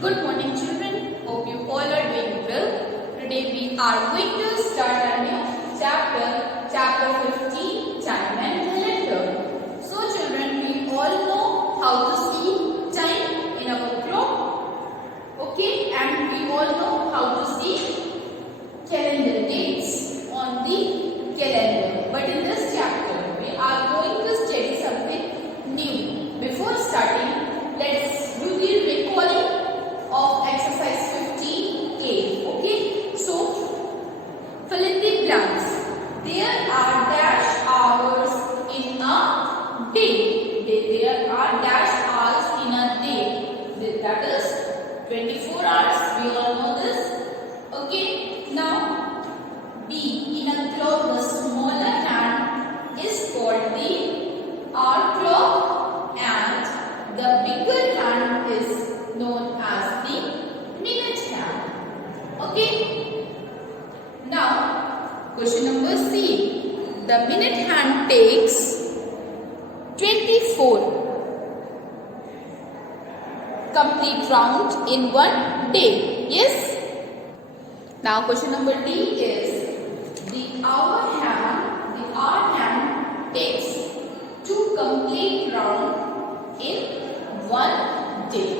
Good morning, children. Hope you all are doing well. Today we are going to start a new chapter 15, Time and Calendar. So, children, we all know how to see time in our clock. Okay, and we all know how to see calendar dates on the calendar. But in this chapter, we are going to study something new. Before starting, let's do the recalling of exercise 15A. Okay, so fill in the blanks. There are dash hours in a day. There are dash hours in a day. That is 24 hours. We all know this. Okay, now B. In a clock, the smaller hand is called the hour clock and the bigger hand is known as the minute hand. Okay. Now, question number C. The minute hand takes 24 complete round in one day. Yes. Now, question number D is the hour hand takes 2 complete round in one day.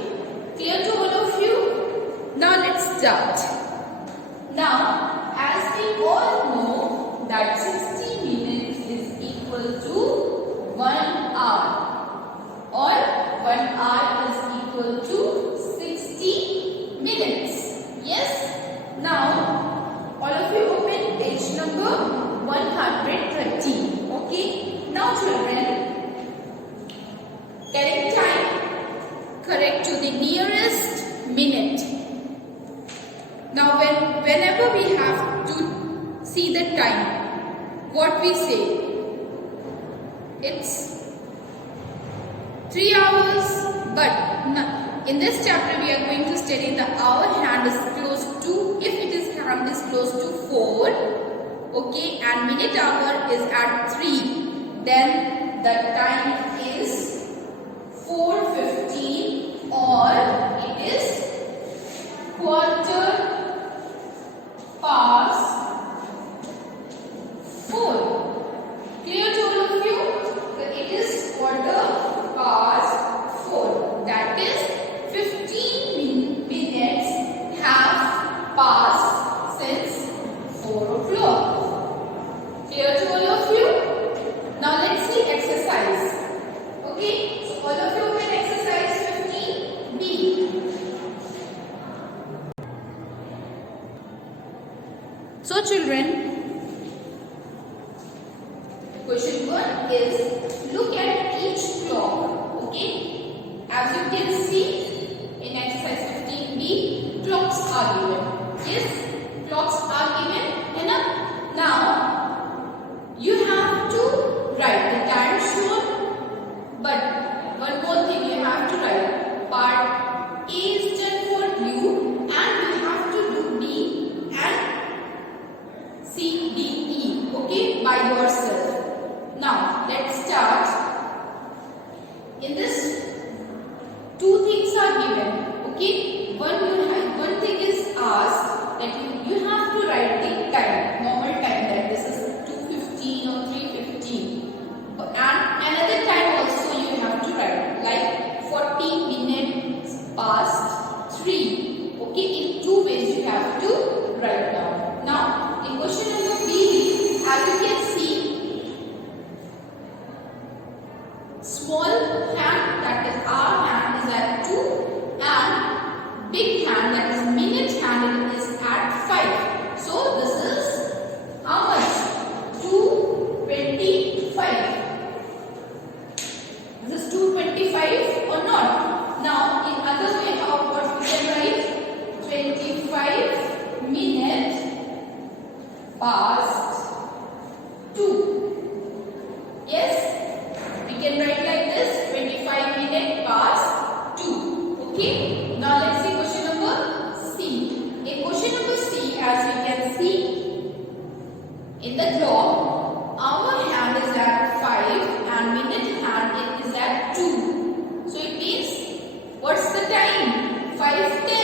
Clear to all of you? Now let's start. Now, as we all know that 60 minutes is equal to 1 hour or 1 hour is equal to 60 minutes. Yes? Now, all of you open page number 130. Okay? Now children, correct time. Correct to the nearest minute. Now whenever we have to see the time, what we say? It's 3 hours, but in this chapter we are going to study the hour hand is close to, if it is hand is close to 4, okay, and minute hour is at 3, then the time is 4:15 or it is quarter past 4. Clear to all of you? It is quarter past 4. That is 15 minutes have passed since 4 o'clock. Clear to all of you? Now let's see exercise. Okay? All of you can exercise 15B. So children, question 1 is look at each clock. Okay, as you can see in exercise 15B, clocks are given. Yes, clocks are given. Enough. Now you have to write the time shown, but one more thing you have to write. Part A is done for you and you have to do B and C, D, E. Okay, by yourself. Now, let's start. In this, 2 things are given. Okay, one thing is asked that you have to write the time, normal time, that this is 2:15 or 3:15. And another time also you have to write, like 40 minutes past 3. Okay, in 2 ways you have to write down. Now, in question number B, as you can see, small hand, that is hour hand, is at 2 and big hand, that is minute hand, is at 5. So, this is how much? 2:25. This is 2:25 or not? Now, in other way, how what we can write? 25 minutes past 2. Yes, we can write like this: 25 minutes past 2. Okay. Now let's see question number C. In question number C, as you can see in the clock, hour hand is at 5 and minute hand is at 2. So it means what's the time? 5:10.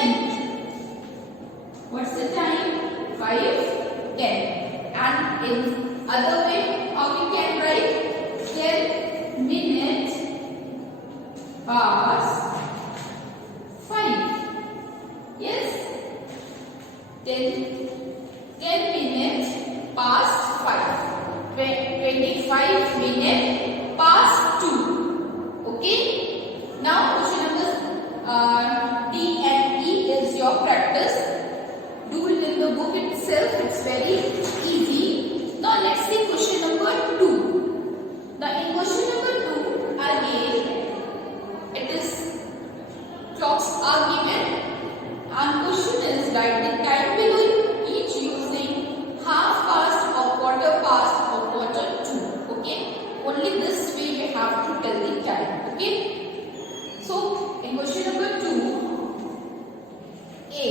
5, 10. And in other way, how we can write 10 minutes past 5. Yes, 10 minutes past 5. 25 minutes past 2. Okay. Now question number D and E is your practice. Do it in the book itself. It's very easy. Now let's see question number 2. Now in question number 2 again it is clocks are given and question is write the time below each using half past or quarter past or quarter to. Okay. Only this way we have to tell the time. Okay. So in question number 2 A.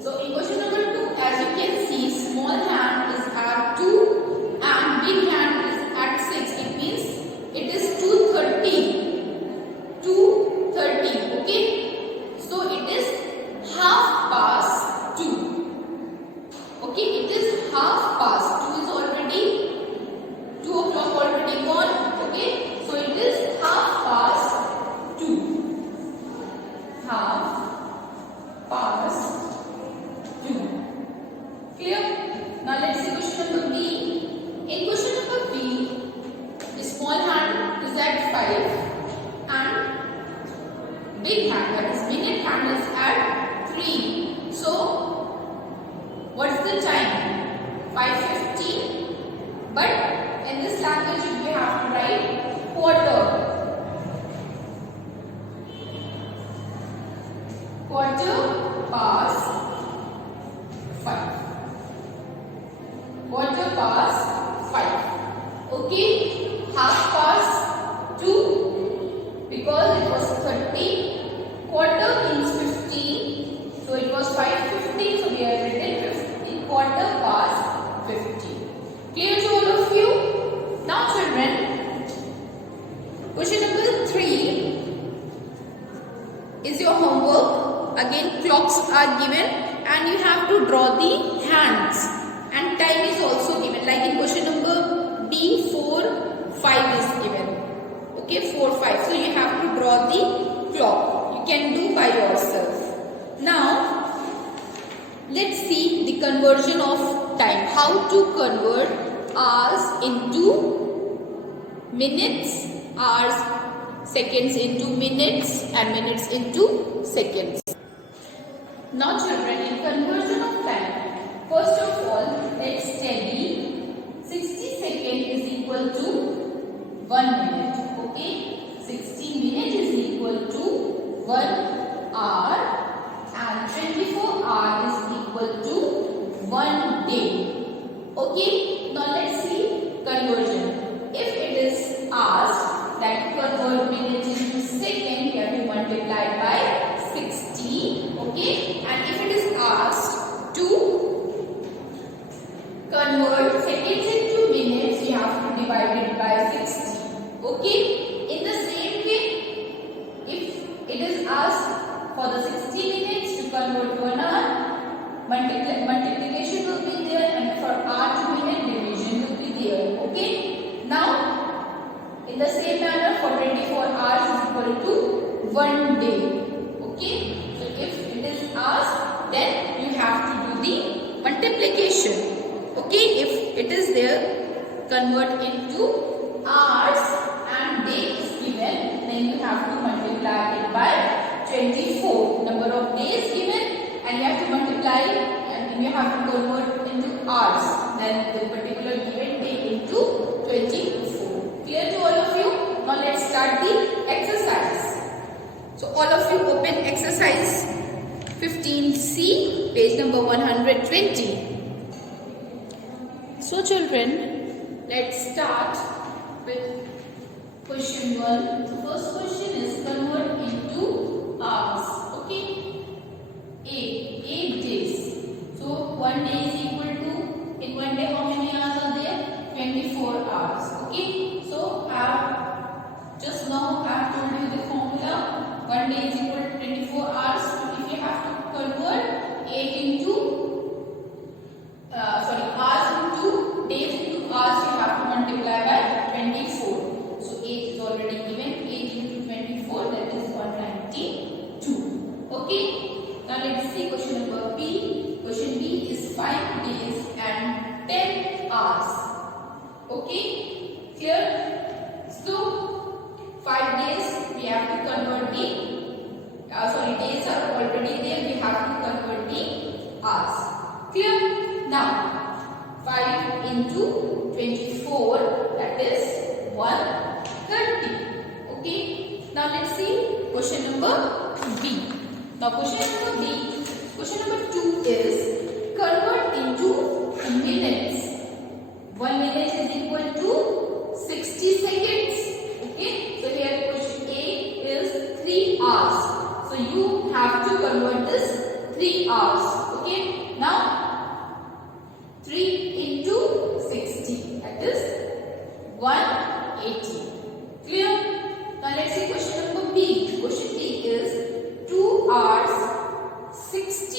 So in question number 2 as you can see small hand is at 2 and big hand is at 6. It means it is 2:30. 2:30. Okay. So it is half past 2. Okay. It is half past 2 is already 2 o'clock already gone. Okay. So it is half past 2. Half past 2. Clear? Now let's see question number B. In question number B, the small hand is at 5 and big hand, that is minute hand is at 3. So what's the time? 5:15. But in this language we have to write quarter. Quarter past 5. Quarter past 5. Okay. Half past 2 because it was 30. Quarter means 15. So it was 5:15. So we have written 15. Quarter past 15. Clear to all of you? Now children, question number 3 is your homework. Again clocks are given and you have to draw the hands and time is also given, like in question number B 4, 5 is given. Okay, 4, 5. So you have to draw the clock. You can do by yourself. Now let's see the conversion of time. How to convert hours into minutes, hours, seconds into minutes and minutes into seconds. Now children, in conversion of time, first of all let's study 60 seconds is equal to 1 minute. Okay, 60 minutes is equal to 1 hour and 24 hours is equal to 1 day. Okay, now let's see conversion. If it is asked that to convert minutes into second, we have to multiply by 60. Okay, and if it is asked to convert seconds into minutes, you have to divide it by 60. Okay, in the same way, if it is asked for the 60 minutes to convert to an hour, multiplication will be there, and for hour to minute division will be there. Okay, now in the same manner for 24 hours is equal to 1 day. Okay, so if it is asked, then you have to do the multiplication. Okay, if it is there, convert into hours and day is given, then you have to multiply it by 24. Number of days given, and you have to multiply and you have to convert into hours, then the particular given day into 24. Clear to all of you? Now let's start the exercise. So all of you open exercise 15C, page number 120. So children, let's start with question 1. The first question is convert into hours. Okay, 8 days. So 1 day is equal to, in 1 day how many hours are there? 24 hours. Okay, so just now I have told you the formula. 1 day is equal to 24 hours. So if you have to convert 8 into days are already there. We have to convert the hours. Clear? Now 5 into 24, that is 130. Okay. Now let's see question number B. Now question number B. Question number 2 is convert into minutes. 1 minute is equal to 60 seconds. Okay. So here question A is 3 hours. So you have to convert this 3 hours. Okay. Now 3 into 60, that is 180. Clear? Now let's see question number B. Question B is 2 hours 6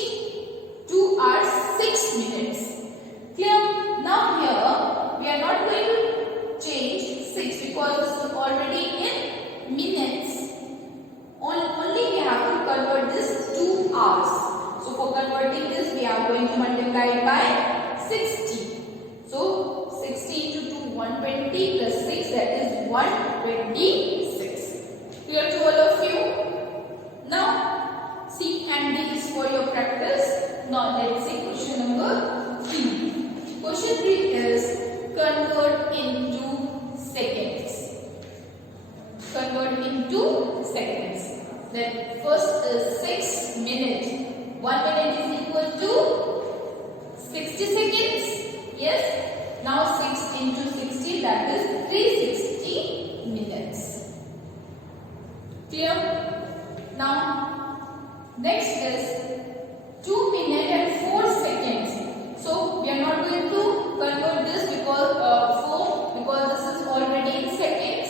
minutes. Clear? Now here we are not going to change 6 because this is already in minutes. Only we have to convert this 2 hours. So for converting this we are going to multiply it by 60. So 60 into 2, 120 plus 6, that is 126. Clear to all of you? Now C and D is for your practice. Now let's see question number 3. Question 3 is convert into seconds. Convert into seconds. Then first is 6 minutes. 1 minute is equal to 60 seconds. Yes. Now 6 into 60, that is 360 minutes. Clear? Now next is 2 minutes and 4 seconds. So we are not going to convert this because this is already in seconds.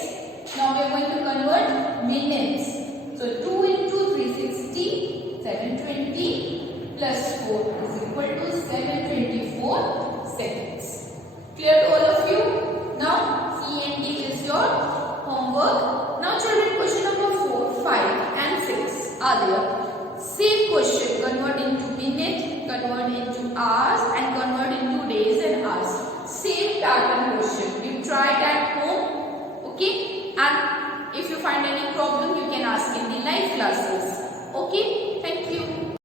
Now we are going to convert minutes. So 2 into 360, 720 plus 4 is equal to 724 seconds. Clear to all of you? Now C and D is your homework. Now children, question number 4, 5 and 6 are there. Same question, convert into minute, convert into hours and convert into days and hours. Same pattern question. You try it at home. Okay? And if you find any problem, you can ask in the live classes.